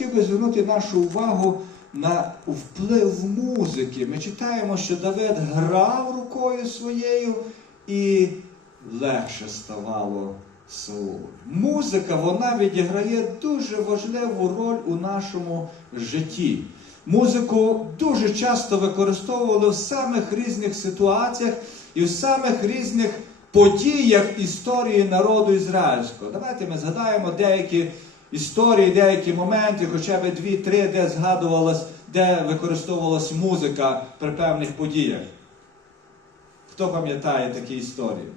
хотів би звернути нашу увагу на вплив музики. Ми читаємо, що Давид грав рукою своєю і легше ставало Саулу. Музика вона відіграє дуже важливу роль у нашому житті. Музику дуже часто використовували в самих різних ситуаціях і в самих різних подіях історії народу ізраїльського. Давайте ми згадаємо деякі історії, деякі моменти, хоча б дві-три, де згадувалась, де використовувалась музика при певних подіях. Хто пам'ятає такі історії?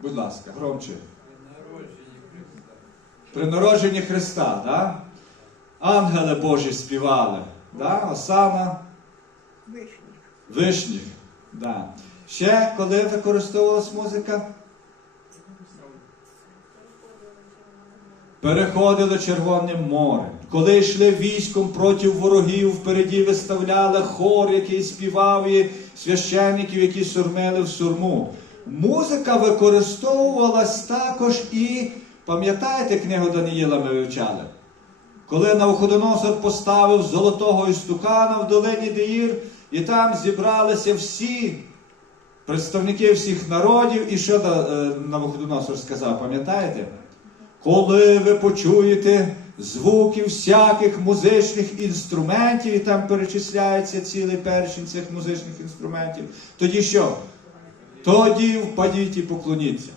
Будь ласка, громче. При народженні Христа, да? ангели Божі співали. Да? Осана Вишні. Вишніх. Да. Ще коли використовувалась музика? Переходили Червоним морем. Коли йшли військом проти ворогів, впереді виставляли хор, який співав, і священників, які сурмили в сурму. Музика використовувалась також і, пам'ятаєте, книгу Даниїла ми вивчали? Коли Навуходоносор поставив золотого істукана в долині Деїр, і там зібралися всі представники всіх народів, і що е, Навуходоносор сказав, пам'ятаєте? Коли ви почуєте звуки всяких музичних інструментів, і там перечисляється цілий перечень цих музичних інструментів, тоді що? Тоді впадіть і поклоніться.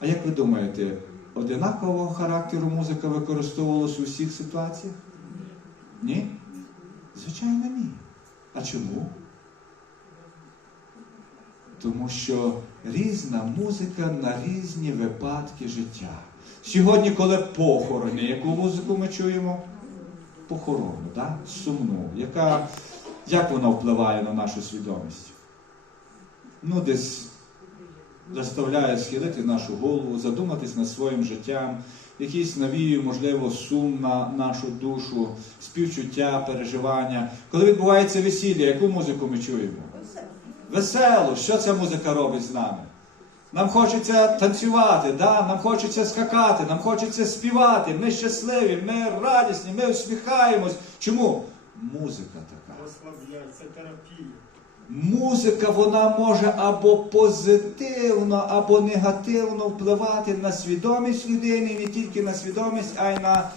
А як ви думаєте, одинакового характеру музика використовувалась у всіх ситуаціях? Ні? Звичайно, ні. А чому? Тому що різна музика на різні випадки життя. Сьогодні, коли похорони, яку музику ми чуємо? Похоронну, да? сумну, яка, як вона впливає на нашу свідомість? Ну, десь заставляє схилити нашу голову, задуматись над своїм життям, якийсь навіює, можливо, сум на нашу душу, співчуття, переживання. Коли відбувається весілля, яку музику ми чуємо? Весело, що ця музика робить з нами? Нам хочеться танцювати, да? нам хочеться скакати, нам хочеться співати. Ми щасливі, ми радісні, ми усміхаємось. Чому? Музика така. Розслабляє, це терапія. Музика вона може або позитивно, або негативно впливати на свідомість людини, не тільки на свідомість, а й на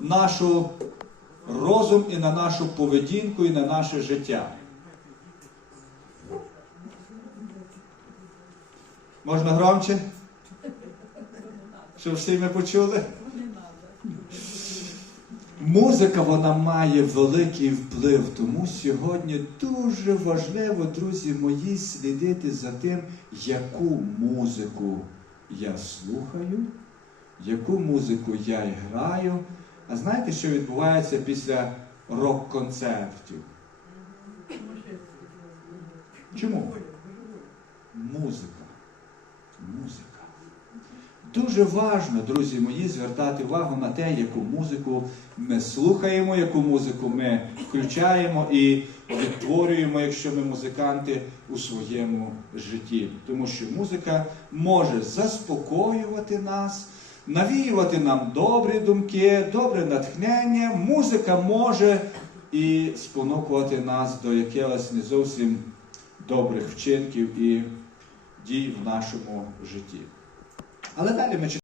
нашу розум і на нашу поведінку, і на наше життя. Можна громче? Щоб всі ми почули? Музика вона має великий вплив, тому сьогодні дуже важливо, друзі мої, слідити за тим, яку музику я слухаю, яку музику я граю. А знаєте, що відбувається після рок-концертів? Чому? Музика. Музика. Дуже важно, друзі мої, звертати увагу на те, яку музику ми слухаємо, яку музику ми включаємо і відтворюємо, якщо ми музиканти у своєму житті. Тому що музика може заспокоювати нас, навіювати нам добрі думки, добре натхнення. Музика може і спонукувати нас до якихось не зовсім добрих вчинків і дій в нашому житті. Але далі ми.